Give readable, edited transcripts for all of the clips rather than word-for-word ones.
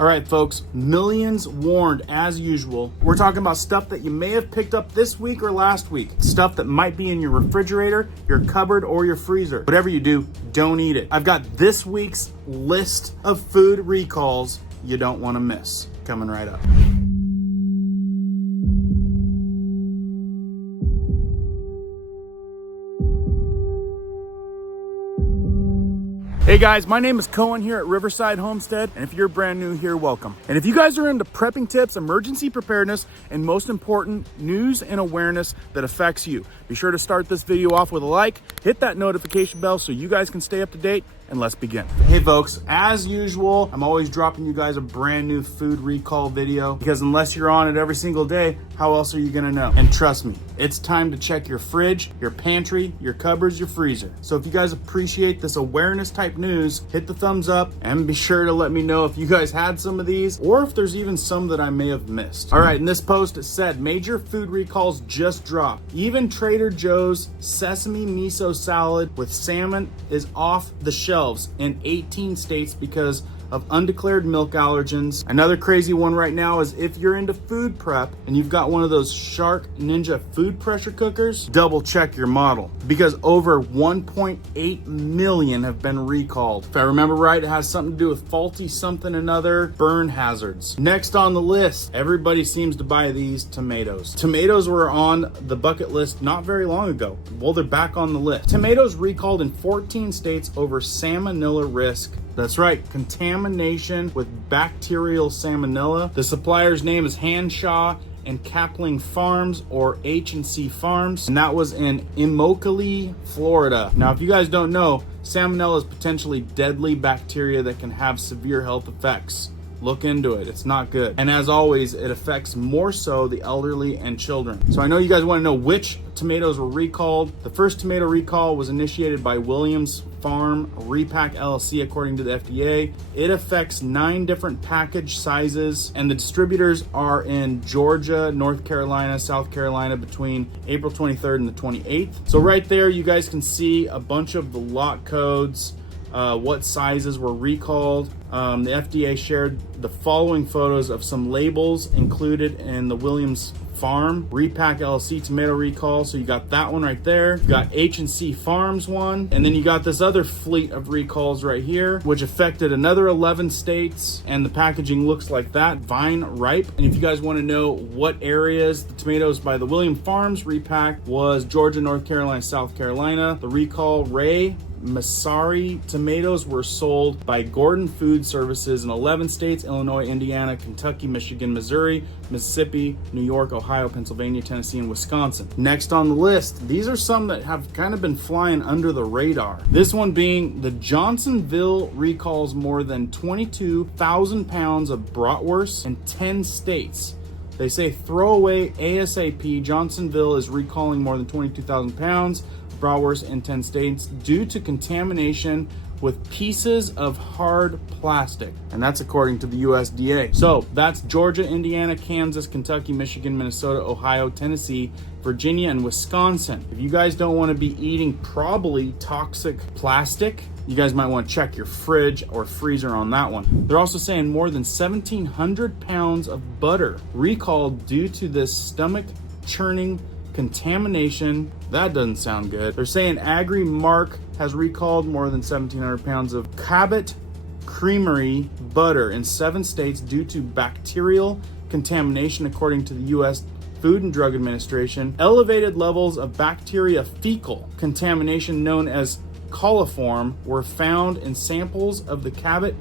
All right, folks, millions warned as usual. We're talking about stuff that you may have picked up this week or last week. Stuff that might be in your refrigerator, your cupboard, or your freezer. Whatever you do, don't eat it. I've got this week's list of food recalls you don't want to miss. Coming right up. Hey guys, my name is Cohen here at Riverside Homestead, and if you're brand new here, welcome. And if you guys are into prepping tips, emergency preparedness, and most important, news and awareness that affects you, be sure to start this video off with a like, hit that notification bell so you guys can stay up to date, and let's begin. Hey folks, as usual, I'm always dropping you guys a brand new food recall video because unless you're on it every single day, how else are you gonna know? And trust me, it's time to check your fridge, your pantry, your cupboards, your freezer. So if you guys appreciate this awareness type news, hit the thumbs up and be sure to let me know if you guys had some of these or if there's even some that I may have missed. All right, in this post it said major food recalls just dropped. Even Trader Joe's sesame miso salad with salmon is off the shelves in 18 states because of undeclared milk allergens. Another crazy one right now is if you're into food prep and you've got one of those Shark Ninja food pressure cookers, double check your model because over 1.8 million have been recalled. If I remember right, it has something to do with faulty something another, burn hazards. Next on the list, everybody seems to buy these tomatoes. Tomatoes were on the bucket list not very long ago. Well, they're back on the list. Tomatoes recalled in 14 states over salmonella risk. That's right, contamination with bacterial salmonella. The supplier's name is Hanshaw and Kapling Farms, or H&C Farms, and that was in Immokalee, Florida. Now, if you guys don't know, salmonella is potentially deadly bacteria that can have severe health effects. Look into it, it's not good. And as always, it affects more so the elderly and children. So I know you guys wanna know which tomatoes were recalled. The first tomato recall was initiated by Williams Farm Repack LLC, according to the FDA. It affects 9 different package sizes, and the distributors are in Georgia, North Carolina, South Carolina between April 23rd and the 28th. So right there, you guys can see a bunch of the lot codes, what sizes were recalled. The FDA shared the following photos of some labels included in the Williams Farm Repack LLC tomato recall. So you got that one right there. You got H&C Farms one. And then you got this other fleet of recalls right here, which affected another 11 states. And the packaging looks like that, vine ripe. And if you guys want to know what areas the tomatoes by the Williams Farms Repack was Georgia, North Carolina, South Carolina. The recall Ray Masari tomatoes were sold by Gordon Food Services in 11 states: Illinois, Indiana, Kentucky, Michigan, Missouri, Mississippi, New York, Ohio, Pennsylvania, Tennessee, and Wisconsin. Next on the list, these are some that have kind of been flying under the radar. This one being the Johnsonville recalls more than 22,000 pounds of bratwurst in 10 states. They say throw away ASAP. Johnsonville is recalling more than 22,000 pounds bratwurst in 10 states due to contamination with pieces of hard plastic. And that's according to the USDA. So that's Georgia, Indiana, Kansas, Kentucky, Michigan, Minnesota, Ohio, Tennessee, Virginia, and Wisconsin. If you guys don't want to be eating probably toxic plastic, you guys might want to check your fridge or freezer on that one. They're also saying more than 1,700 pounds of butter recalled due to this stomach churning contamination. That doesn't sound good. They're saying Agri Mark has recalled more than 1,700 pounds of Cabot Creamery butter in 7 states due to bacterial contamination, according to the U.S. Food and Drug Administration. Elevated levels of bacteria fecal contamination known as coliform were found in samples of the Cabot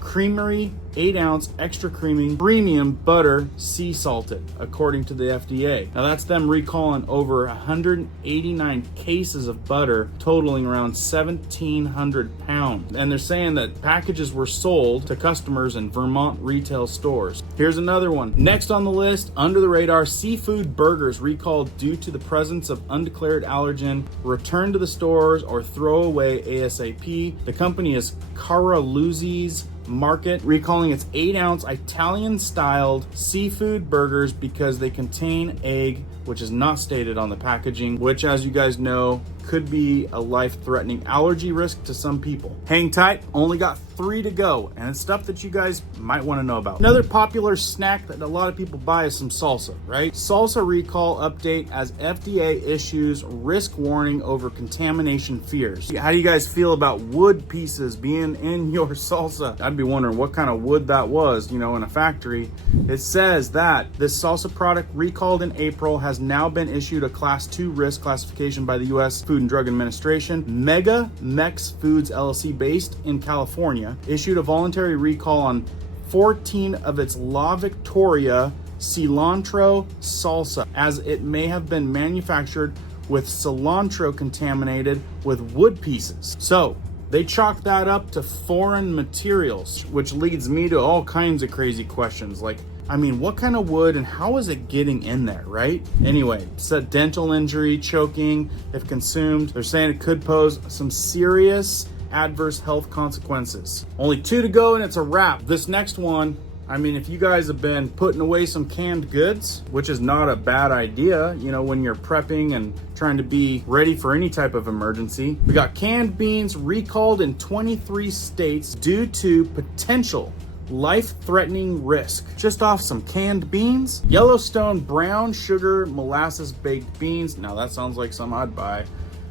Creamery 8-ounce extra creamy premium butter sea salted, according to the FDA. Now that's them recalling over 189 cases of butter totaling around 1,700 pounds. And they're saying that packages were sold to customers in Vermont retail stores. Here's another one. Next on the list, under the radar, seafood burgers recalled due to the presence of undeclared allergen. Return to the stores or throw away ASAP. The company is Caraluzzi's Market, recalling its 8-ounce Italian-styled seafood burgers because they contain egg, which is not stated on the packaging, which, as you guys know, could be a life-threatening allergy risk to some people. Hang tight, only got 3 to go, and it's stuff that you guys might want to know about. Another popular snack that a lot of people buy is some salsa, right? Salsa recall update as FDA issues risk warning over contamination fears. How do you guys feel about wood pieces being in your salsa? I'd be wondering what kind of wood that was, you know, in a factory. It says that this salsa product recalled in April has now been issued a Class 2 risk classification by the U.S. Food and Drug Administration. Mega Mex Foods LLC, based in California, issued a voluntary recall on 14 of its La Victoria cilantro salsa, as it may have been manufactured with cilantro contaminated with wood pieces. So they chalked that up to foreign materials, which leads me to all kinds of crazy questions like, I mean, what kind of wood and how is it getting in there, right? Anyway, said dental injury, choking, if consumed. They're saying it could pose some serious adverse health consequences. Only 2 to go and it's a wrap. This next one, I mean, if you guys have been putting away some canned goods, which is not a bad idea, you know, when you're prepping and trying to be ready for any type of emergency. We got canned beans recalled in 23 states due to potential life-threatening risk. Just off some canned beans. Yellowstone brown sugar molasses baked beans. Now that sounds like something I'd buy.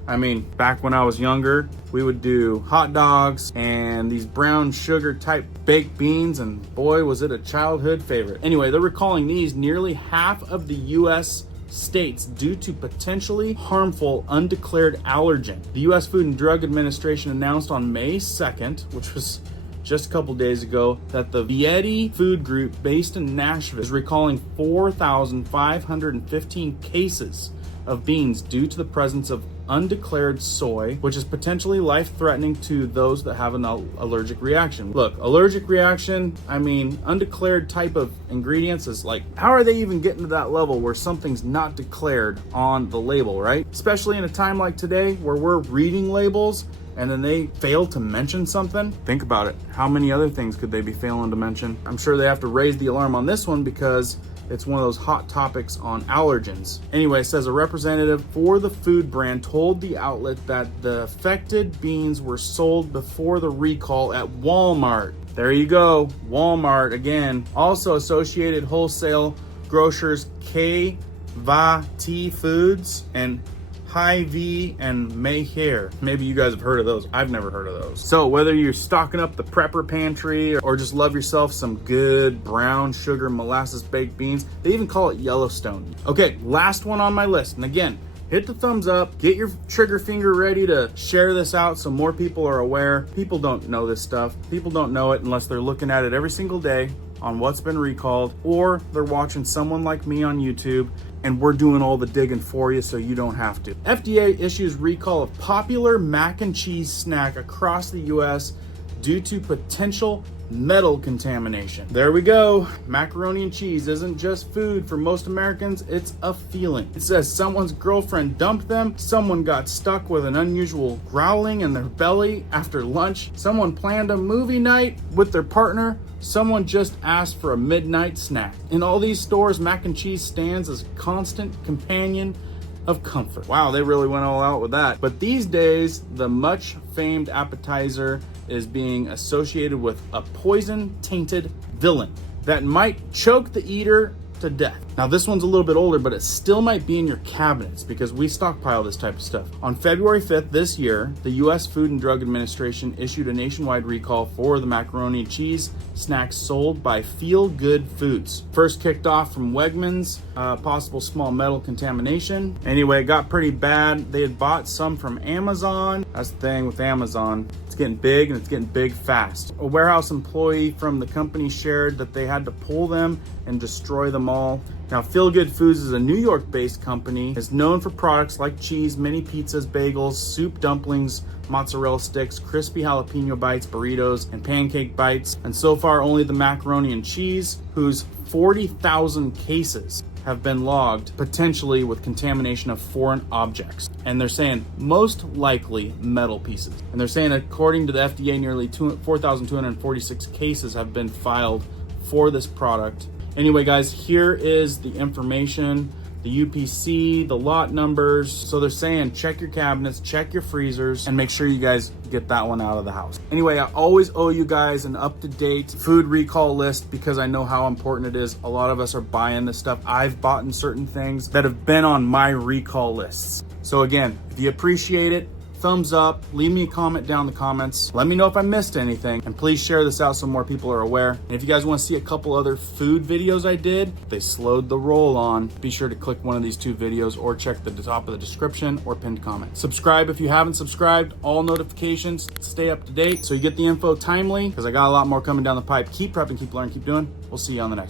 I mean, back when I was younger, we would do hot dogs and these brown sugar type baked beans, and boy, was it a childhood favorite. Anyway, they're recalling these nearly half of the U.S. states due to potentially harmful undeclared allergen. The U.S. Food and Drug Administration announced on May 2nd, which was just a couple days ago, that the Vieti Food Group based in Nashville is recalling 4,515 cases of beans due to the presence of undeclared soy, which is potentially life-threatening to those that have an allergic reaction. Look, allergic reaction, I mean, undeclared type of ingredients is like, how are they even getting to that level where something's not declared on the label, right? Especially in a time like today where we're reading labels and then they fail to mention something. Think about it. How many other things could they be failing to mention? I'm sure they have to raise the alarm on this one because it's one of those hot topics on allergens. Anyway, it says a representative for the food brand told the outlet that the affected beans were sold before the recall at Walmart. There you go, Walmart again. Also, Associated Wholesale Grocers K-Va-T Foods and Hy-Vee and Mayhair. Maybe you guys have heard of those. I've never heard of those. So whether you're stocking up the prepper pantry or just love yourself some good brown sugar molasses baked beans, they even call it Yellowstone. Okay, last one on my list. And again, hit the thumbs up, get your trigger finger ready to share this out so more people are aware. People don't know this stuff. People don't know it unless they're looking at it every single day on what's been recalled, or they're watching someone like me on YouTube and we're doing all the digging for you so you don't have to. FDA issues recall of popular mac and cheese snack across the US due to potential metal contamination. There we go. Macaroni and cheese isn't just food for most Americans, it's a feeling. It says someone's girlfriend dumped them, someone got stuck with an unusual growling in their belly after lunch, someone planned a movie night with their partner, someone just asked for a midnight snack. In all these stores, mac and cheese stands as a constant companion of comfort. Wow, they really went all out with that. But these days, the much famed appetizer is being associated with a poison-tainted villain that might choke the eater to death. Now this one's a little bit older, but it still might be in your cabinets because we stockpile this type of stuff. On February 5th this year, the U.S. Food and Drug Administration issued a nationwide recall for the macaroni and cheese snacks sold by Feel Good Foods. First kicked off from Wegmans, possible small metal contamination. Anyway, it got pretty bad. They had bought some from Amazon. That's the thing with Amazon. It's getting big and it's getting big fast. A warehouse employee from the company shared that they had to pull them and destroy them all. Now, Feel Good Foods is a New York-based company. It's known for products like cheese, mini pizzas, bagels, soup dumplings, mozzarella sticks, crispy jalapeno bites, burritos, and pancake bites. And so far, only the macaroni and cheese, whose 40,000 cases have been logged, potentially with contamination of foreign objects. And they're saying most likely metal pieces. And they're saying according to the FDA, nearly 4,246 cases have been filed for this product. Anyway, guys, here is the information. The the UPC, the lot numbers. So they're saying check your cabinets, check your freezers, and make sure you guys get that one out of the house. Anyway, I always owe you guys an up-to-date food recall list because I know how important it is. A lot of us are buying this stuff. I've bought in certain things that have been on my recall lists. So again, if you appreciate it, thumbs up, leave me a comment down in the comments. Let me know if I missed anything, and please share this out so more people are aware. And if you guys want to see a couple other food videos I did, they slowed the roll on, be sure to click one of these 2 videos or check the top of the description or pinned comment. Subscribe if you haven't subscribed, all notifications, stay up to date so you get the info timely, because I got a lot more coming down the pipe. Keep prepping, keep learning, keep doing. We'll see you on the next one.